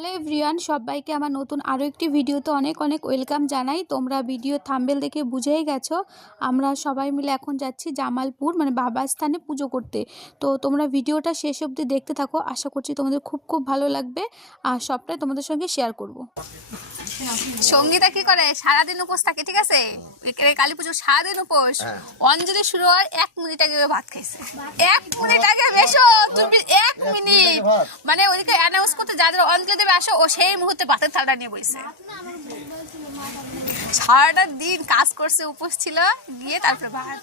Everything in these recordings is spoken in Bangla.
হ্যালো এভরিওয়ান, সবাইকে আমার নতুন আরও একটি ভিডিওতে অনেক অনেক ওয়েলকাম জানাই। তোমরা ভিডিও থাম্বনেল দেখে বুঝেই গেছো আমরা সবাই মিলে এখন যাচ্ছি জামালপুর মানে বাবার স্থানে পুজো করতে। তো তোমরা ভিডিওটা শেষ অবধি দেখতে থাকো, আশা করছি তোমাদের খুব খুব ভালো লাগবে আর সবটাই তোমাদের সঙ্গে শেয়ার করব। সঙ্গীতা কি করে? সারাদিন উপোস থাকে, ঠিক আছে? কালী পুজো সারাদিন উপোস। অঞ্জলি শুরু হওয়ার 1 মিনিট আগে ভাত খাইছে। 1 মিনিট আগে বেশো, তুমি 1 মিনিট মানে ওইদিকে অ্যানাউন্স করতে যাদের অঞ্জলি দেবে আসো, ও সেই মুহূর্তে ভাতের থালটা নিয়ে বসে সারাটা দিন কাজ করছে, উপোস ছিল, গিয়ে তারপরে ভাত।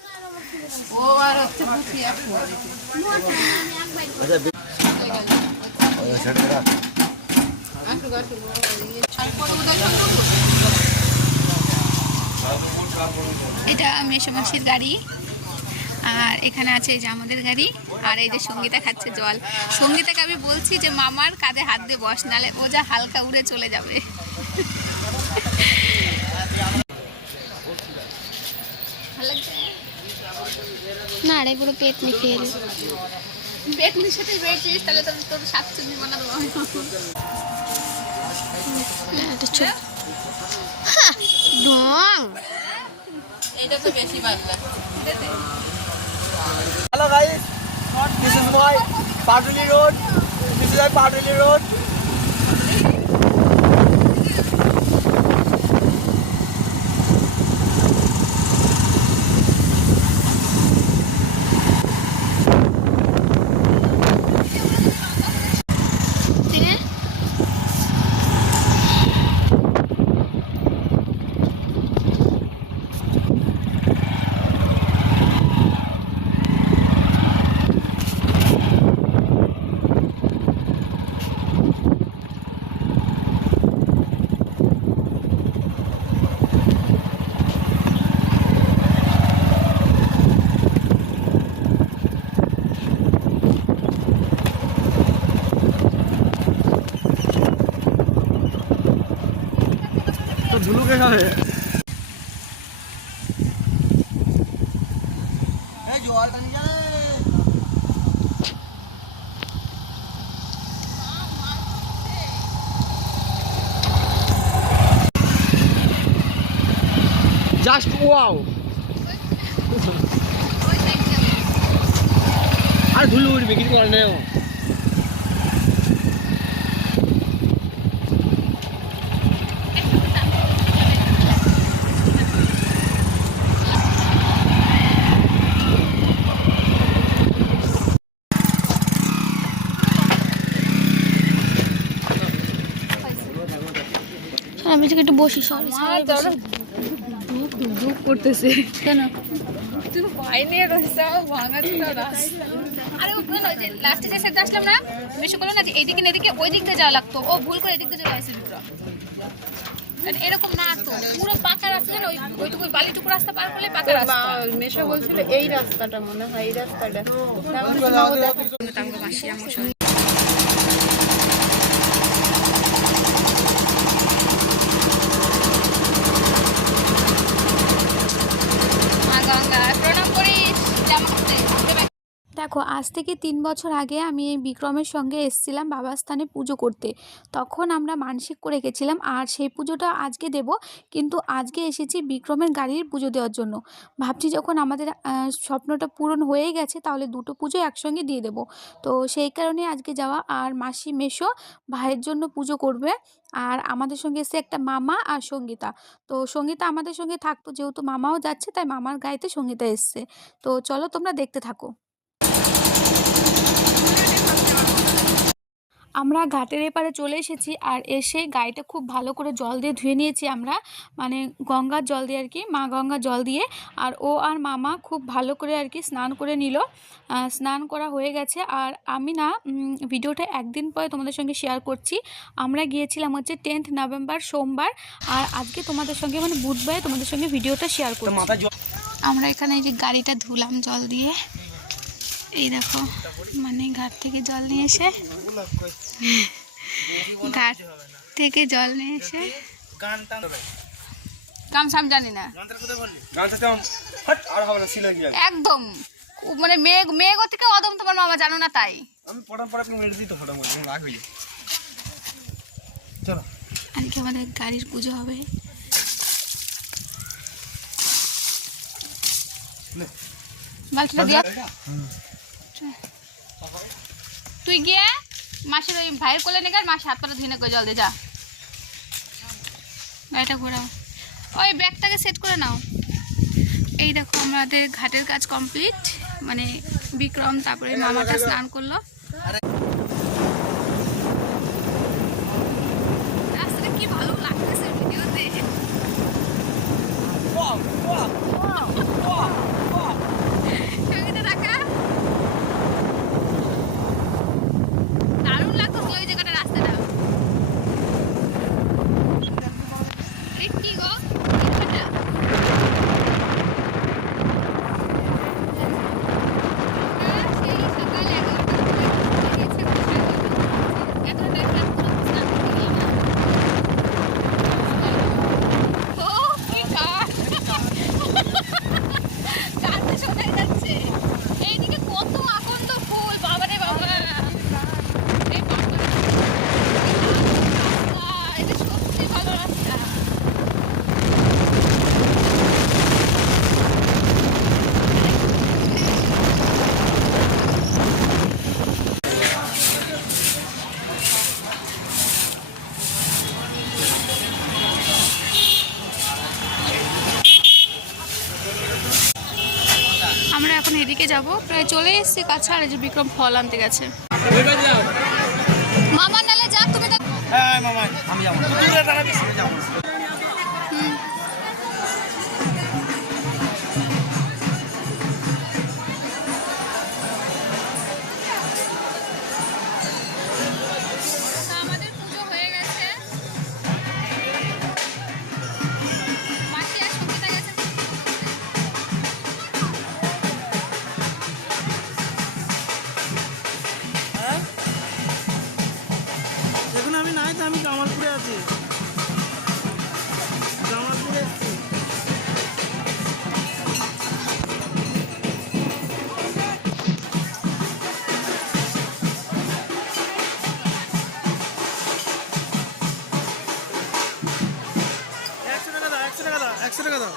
ও আর এটা মেসোমশির গাড়ি, আর এখানে আছে এই যে আমাদের গাড়ি, আর এই যে সঙ্গীতা খাচ্ছে জল। সঙ্গীতাকে আমি বলছি যে মামার কাঁধে হাত দিয়ে বস, নালে ও যা হালকা উড়ে চলে যাবে। না রে, পুরো পেট লিখে এলি। পেটনির সাথে বেরিয়েছিস, তাহলে তো তোর শাকসবজি বানাবো। এটা তো বেশি Bajla. Hello guys, this is my Patuli Road. This is my Patuli Road. तो धुलू के खावे ए जोर कर जा जस्ट वाओ আর ধুলু উড়বে কিছু করার নেই। আমি তোকে একটু বসি, সরি দুঃখ করতেছে কেন? তুই ভয় নিয়ে রয়েছে ভাঙাচ্ছিল রাস্তা। আরে যে লাস্টে যে সাইডে আসলাম না, বেশি করলো না যে এইদিকে এদিকে ওই দিক দিয়ে যাওয়া লাগতো, ও ভুল করে এদিক দিয়ে চলে আসছে। এরকম না তো, পুরো পাকা রাস্তা, জানো? ওইটুকু বালিটুকু রাস্তা পার করলে পাকা রাস্তা। মেশা বলছিল এই রাস্তাটা মনে হয়, এই রাস্তাটা মাসি আমার সঙ্গে প্রণাম করিস। দেখো, আজ থেকে 3 বছর আগে আমি এই বিক্রমের সঙ্গে এসেছিলাম বাবার স্থানে পুজো করতে। তখন আমরা মানসিক করে গেছিলাম, আর সেই পুজোটা আজকে দেব, কিন্তু আজকে এসেছি বিক্রমের গাড়ির পুজো দেওয়ার জন্য। ভাবছি যখন আমাদের স্বপ্নটা পূরণ হয়ে গেছে, তাহলে দুটো পুজো একসঙ্গে দিয়ে দেব। তো সেই কারণে আজকে যাওয়া। আর মাসি মেশো ভাইয়ের জন্য পুজো করবে, আর আমাদের সঙ্গে এসে একটা মামা আর সঙ্গীতা। তো সঙ্গীতা আমাদের সঙ্গে থাকতো, যেহেতু মামাও যাচ্ছে তাই মামার গাড়িতে সঙ্গীতা এসছে। তো চলো তোমরা দেখতে থাকো। আমরা ঘাটের এপারে চলে এসেছি, আর এসে গাড়িটা খুব ভালো করে জল দিয়ে ধুয়ে নিয়েছি আমরা, মানে গঙ্গার জল দিয়ে আর কি, মা গঙ্গার জল দিয়ে। আর ও আর মামা খুব ভালো করে আর কি স্নান করে নিল। স্নান করা হয়ে গেছে। আর আমি না ভিডিওটা একদিন পরে তোমাদের সঙ্গে শেয়ার করছি। আমরা গিয়েছিলাম হচ্ছে 10 নভেম্বর সোমবার, আর আজকে তোমাদের সঙ্গে মানে বুধবারে তোমাদের সঙ্গে ভিডিওটা শেয়ার করছি। আমরা এখানে এই যে গাড়িটা ধুলাম জল দিয়ে, এই দেখো, মানে ঘাট থেকে জল নিয়ে এসে কাম সাম জানি না একদম, মানে মেঘ থেকে অদম তোমার মামা জানো না, তাই আমি আজকে আমাদের গাড়ির পুজো হবে। বালতিটা দিয়া তুই গিয়ে মাসের ওই ভাইয়ের কোলে নিয়ে গেল, মাসে হাত পাটা ধুয়ে করে জল দিয়ে যা। গাড়িটা ঘোরাও, ওই ব্যাগটাকে সেট করে নাও। এই দেখো আমাদের ঘাটের কাজ কমপ্লিট, মানে বিক্রম তারপরে মামাটা স্নান করলো। রাস্তাটা কি ভালো লাগতেছে ভিডিওতে। দারুণ লাগতেছিল ওই জায়গাটা, রাস্তাটা। কি গো সেই সকাল 11টা শোনাই যাচ্ছে। এইদিকে কত আকন্দ ফুল, বাবারে বাবা। এই এটা সত্যি ভালো রাস্তা। আমরা এখন এদিকে যাব, প্রায় চলে এসেছি কাছে। আর এই যে বিক্রম ফল আনতে গেছে। মামা নালে যা, তুমি তো হ্যাঁ মামা আমি যাবো, দূরে দাঁড়াবি, যাবো। আমাদের পুজো হয়ে গেছে। মাসি আর সঙ্গীতা গেছে। দেখুন আমি নাই তো, আমি জামালপুরে আছি, জামালপুরে এসছি। একশো টাকা দাও, 100 টাকা দাও।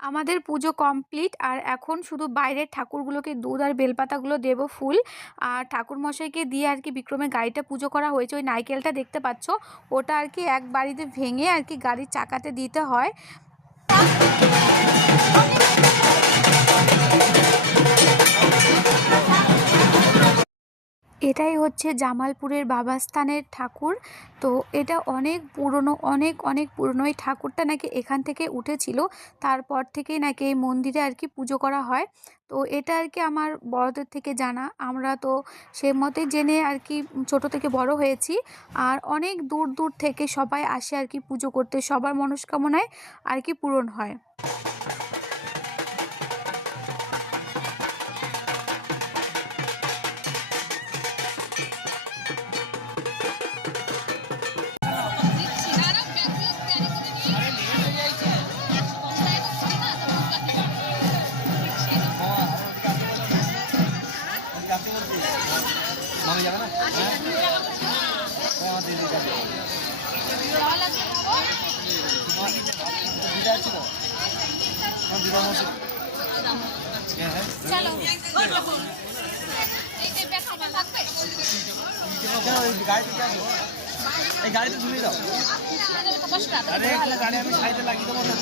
আমাদের পুজো কমপ্লিট। আর এখন শুধু বাইরের ঠাকুরগুলোকে দুধ আর বেলপাতাগুলো দেব, ফুল আর ঠাকুর মশাইকে দিয়ে আর কি বিক্রমের গাড়িটা পুজো করা হয়েছে। ওই নারকেলটা দেখতে পাচ্ছ, ওটা আর কি এক বাড়িতে ভেঙে আর কি গাড়ির চাকাতে দিতে হয়। এটাই হচ্ছে জামালপুরের বাবাস্থানের ঠাকুর। তো এটা অনেক পুরনো, অনেক অনেক পুরনো। এই ঠাকুরটা নাকি এখান থেকে উঠেছিল, তারপর থেকেই নাকি এই মন্দিরে আর কি পুজো করা হয়। তো এটা আর কি আমার বড়দের থেকে জানা, আমরা তো সে মতে জেনে আর কি ছোট থেকে বড় হয়েছি। আর অনেক দূর দূর থেকে সবাই আসে আর কি পুজো করতে, সবার মনস্কামনায় আর কি পূরণ হয়। মামি যাবে না? আমার দিদি যাবে। দিদা আছে তো? আমার দিদা আছে। হ্যাঁ চলো গাড়িতে যাবো, এই গাড়িতে ঝুলিয়ে দাও। আরে এখানে গাড়ি আমি সাইডে লাগিয়ে দেবো না।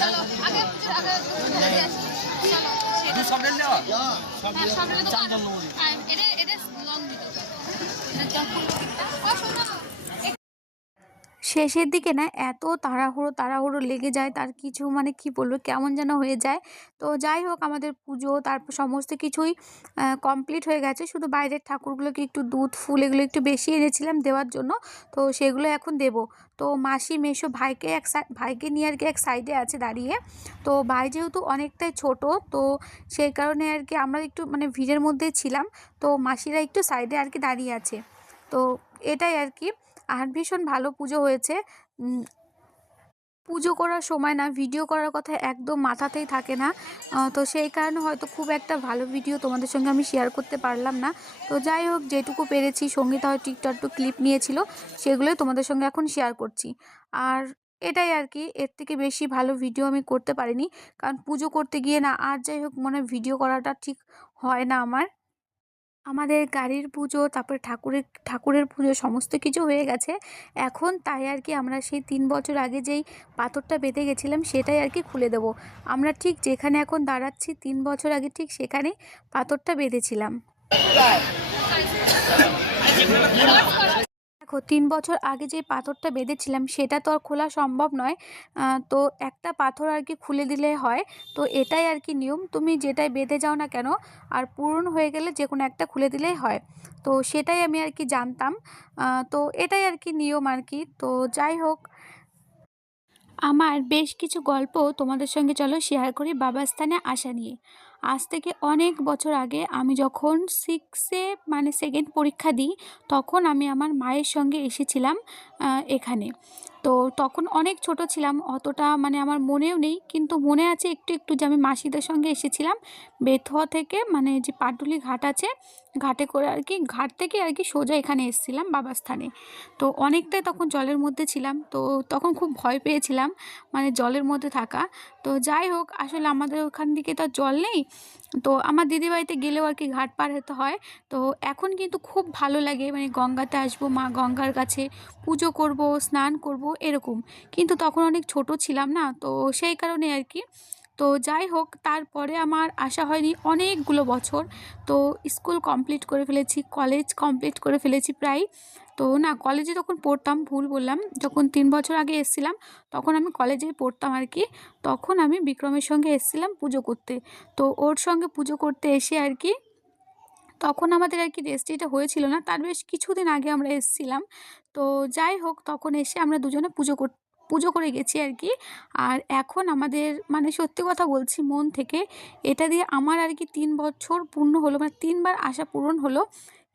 চলো আগে আগে দু সব রেল নেওয়া শেষের দিকে না এত তাড়াহুড়ো তাড়াহুড়ো লেগে যায়, তার কিছু মানে কি বলবো, কেমন যেন হয়ে যায়। তো যাই হোক, আমাদের পুজো তারপর সমস্ত কিছুই কমপ্লিট হয়ে গেছে। শুধু বাইরের ঠাকুরগুলোকে একটু দুধ ফুল এগুলো একটু বেশি এনেছিলাম দেওয়ার জন্য, তো সেগুলো এখন দেব। তো মাসি মেসো ভাইকে ভাইকে নিয়ে আর কি এক সাইডে আছে দাঁড়িয়ে। তো ভাই যেহেতু অনেকটাই ছোট, তো সেই কারণে আর কি আমরা একটু মানে ভিড়ের মধ্যে ছিলাম। তো মাসিরা একটু সাইডে আর কি দাঁড়িয়ে আছে। তো এটাই আর কি। আর ভীষণ ভালো পুজো হয়েছে। উম, পুজো করার সময় না ভিডিও করার কথা একদম মাথাতেই থাকে না। তো সেই কারণে হয়তো খুব একটা ভালো ভিডিও তোমাদের সঙ্গে আমি শেয়ার করতে পারলাম না। তো যাই হোক, যেটুকু পেরেছি, সঙ্গীতা হয়তো একটু ক্লিপ নিয়েছিল, সেগুলোই তোমাদের সঙ্গে এখন শেয়ার করছি। আর এটাই আর কি, এর থেকে বেশি ভালো ভিডিও আমি করতে পারিনি, কারণ পুজো করতে গিয়ে না আর যাই হোক মনে হয় ভিডিও করাটা ঠিক হয় না আমার। আমাদের গাড়ির পুজো, তারপরে ঠাকুরের পুজো সমস্ত কিছু হয়ে গেছে এখন। তাই আর কি আমরা সেই 3 বছর আগে যেই পাথরটা বেঁধে গেছিলাম সেটাই আর কি খুলে দেব। আমরা ঠিক যেখানে এখন দাঁড়াচ্ছি 3 বছর আগে ঠিক সেখানেই পাথরটা বেঁধেছিলাম। দেখো, 3 বছর আগে যে পাথরটা বেঁধেছিলাম সেটা তো আর খোলা সম্ভব নয়। তো একটা পাথর আর কি খুলে দিলে হয়। তো এটাই আর কি নিয়ম, তুমি যেটাই বেঁধে যাও না কেন, আর পূরণ হয়ে গেলে যে কোনো একটা খুলে দিলেই হয়। তো সেটাই আমি আর কি জানতাম। তো এটাই আর কি নিয়ম আর কি। তো যাই হোক, আমার বেশ কিছু গল্প তোমাদের সঙ্গে চলো শেয়ার করি বাবার স্থানে আসা নিয়ে। আজ থেকে অনেক বছর আগে আমি যখন 6-এ মানে সেকেন্ড পরীক্ষা দিই, তখন আমি আমার মায়ের সঙ্গে এসেছিলাম এখানে। তো তখন অনেক ছোট ছিলাম, অতটা মানে আমার মনেও নেই, কিন্তু মনে আছে একটু একটু যে আমি মাসিদের সঙ্গে এসেছিলাম বেথুয়া থেকে, মানে যে পাটুলি ঘাট আছে, ঘাটে করে আর কি, ঘাট থেকে আর কি সোজা এখানে এসেছিলাম বাবার স্থানে। তো অনেকটাই তখন জলের মধ্যে ছিলাম, তো তখন খুব ভয় পেয়েছিলাম মানে জলের মধ্যে থাকা। তো যাই হোক, আসলে আমাদের ওখান দিকে তো আর জল নেই, তো আমার দিদিবাড়িতে গেলেও আর কি ঘাট পার হতে হয়। তো এখন কিন্তু খুব ভালো লাগে, মানে গঙ্গাতে আসবো, মা গঙ্গার কাছে পুজো করব, স্নান করব এরকম। কিন্তু তখন অনেক ছোট ছিলাম না, তো সেই কারণে আর কি। তো যাই হোক, তারপরে আমার আসা হয়নি অনেকগুলো বছর। তো স্কুল কমপ্লিট করে ফেলেছি, কলেজ কমপ্লিট করে ফেলেছি প্রায়। তো না, কলেজে তখন পড়তাম, ভুল বললাম, যখন 3 বছর আগে এসেছিলাম তখন আমি কলেজেই পড়তাম আর কি। তখন আমি বিক্রমের সঙ্গে এসেছিলাম পুজো করতে। তো ওর সঙ্গে পুজো করতে এসে আর কি, তখন আমাদের আর কি রেজিস্ট্রিটা হয়েছিল না, তার বেশ কিছুদিন আগে আমরা এসেছিলাম। তো যাই হোক, তখন এসে আমরা দুজনে পুজো করে গেছি আর কি। আর এখন আমাদের মানে সত্যি কথা বলছি মন থেকে, এটা দিয়ে আমার আর কি 3 বছর পূর্ণ হলো, মানে 3 বার আশা পূরণ হলো।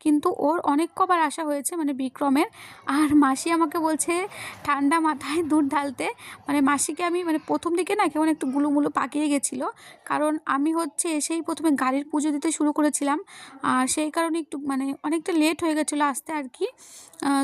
কিন্তু ওর অনেক কবার আশা হয়েছে, মানে বিক্রমের। আর মাসি আমাকে বলছে ঠান্ডা মাথায় দুধ ঢালতে। মানে মাসিকে আমি মানে প্রথম দিকে না কেমন একটু গুলুমুলু পাকিয়ে গেছিলো, কারণ আমি হচ্ছে এসেই প্রথমে গাড়ির পুজো দিতে শুরু করেছিলাম। আর সেই কারণে একটু মানে অনেকটা লেট হয়ে গেছিলো আসতে আর কি।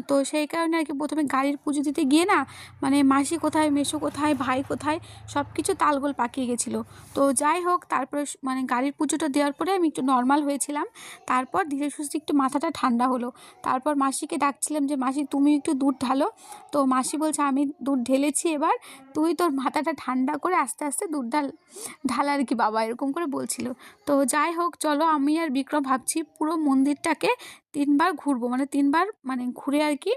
তো সেই কারণে আর কি প্রথমে গাড়ির পুজো দিতে গিয়ে না, মানে মাসি কোথায়, মেসো কোথায়, ভাই কোথায়, সব কিছু তালগোল পাকিয়ে গেছিলো। তো যাই হোক, তারপরে মানে গাড়ির পুজোটা দেওয়ার পরে আমি একটু নর্মাল হয়েছিলাম। তারপর ধীরে সুস্থে একটু মাথাটা ঠান্ডা হলো। তারপর মাসিকে ডাকছিলাম যে মাসি তুমি একটু দুধ ঢালো। তো মাসি বলছে আমি দুধ ঢেলেছি, এবার তুই তোর মাথাটা ঠান্ডা করে আস্তে আস্তে দুধ ঢাল আর কি বাবা, এরকম করে বলছিল। তো যাই হোক, চলো আমি আর বিক্রম ভাবছি পুরো মন্দিরটাকে 3 বার ঘুরবো, মানে 3 বার মানে ঘুরে আর কি,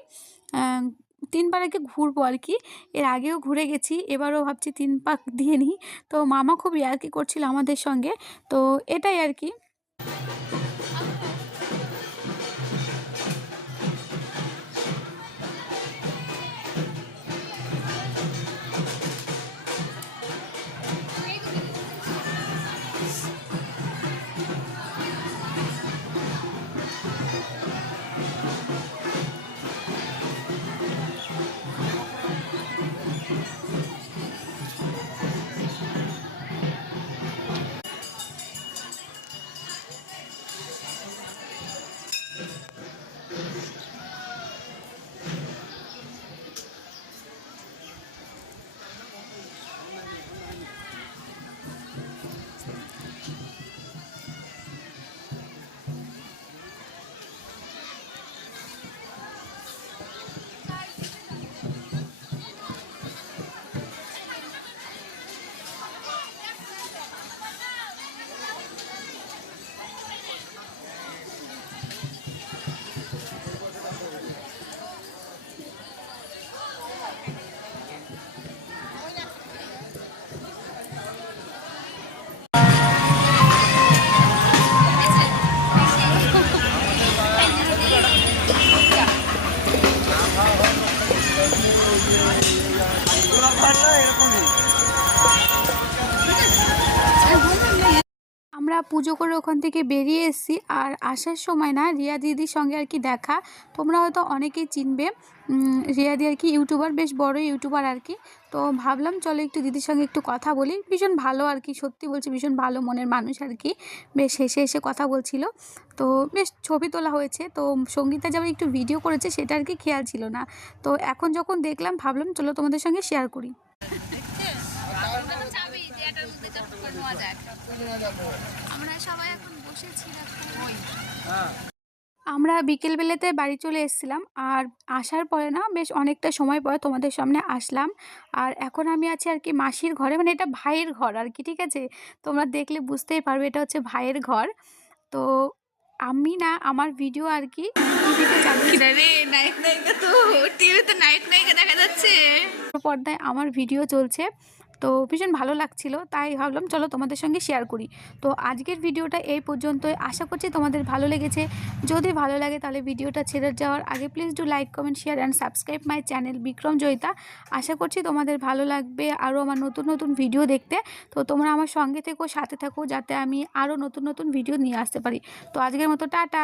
3 বার আর কি ঘুরবো আর কি। এর আগেও ঘুরে গেছি, এবারও ভাবছি 3 পাক দিয়ে নিই। তো মামা খুব ইয়ার্কি করছিল আমাদের সঙ্গে। তো এটাই আর কি। ব্যাপারটা এরকমই। আমরা পুজো করে ওখান থেকে বেরিয়ে এসেছি। আর আসার সময় না রিয়া দিদির সঙ্গে আর কি দেখা, তোমরা হয়তো অনেকেই চিনবে। রিয়া দি আর কি ইউটিউবার, বেশ বড় ইউটিউবার আর কি। তো ভাবলাম চলো একটু দিদির সঙ্গে একটু কথা বলি। ভীষণ ভালো আর কি, সত্যি বলছি ভীষণ ভালো মনের মানুষ আর কি। বেশ হেসে হেসে কথা বলছিল। তো বেশ ছবি তোলা হয়েছে। তো সঙ্গীতা যেমন একটু ভিডিও করেছে সেটা আর কি খেয়াল ছিল না। তো এখন যখন দেখলাম ভাবলাম চলো তোমাদের সঙ্গে শেয়ার করি। আমরা সবাই এখন বসেছি আমরা বিকেলবেলাতে বাড়ি চলে এসেছিলাম। আর আসার পরে না বেশ অনেকটা সময় পরে তোমাদের সামনে আসলাম। আর এখন আমি আছি আর কি মাসির ঘরে, মানে এটা ভাইয়ের ঘর আর কি, ঠিক আছে? তোমরা দেখলে বুঝতেই পারবে এটা হচ্ছে ভাইয়ের ঘর। তো আমি না আমার ভিডিও আর কি টিভিতে চালু, রে নায়ক নায়িকা, তো টিভিতে নায়ক নায়িকা দেখা যাচ্ছে। পর্দায় আমার ভিডিও চলছে। তো ভীষণ ভালো লাগছিল, তাই ভাবলাম চলো তোমাদের সঙ্গে শেয়ার করি। তো আজকের ভিডিওটা এই পর্যন্তই। আশা করছি তোমাদের ভালো লেগেছে। যদি ভালো লাগে তাহলে ভিডিওটা ছেড়ে যাওয়ার আগে please do like, comment, share and subscribe my channel Bikram Joyita. আশা করছি তোমাদের ভালো লাগবে আরও আমার নতুন নতুন ভিডিও দেখতে। তো তোমরা আমার সঙ্গে থেকো, সাথে থাকো, যাতে আমি আরও নতুন নতুন ভিডিও নিয়ে আসতে পারি। তো আজকের মতো টাটা।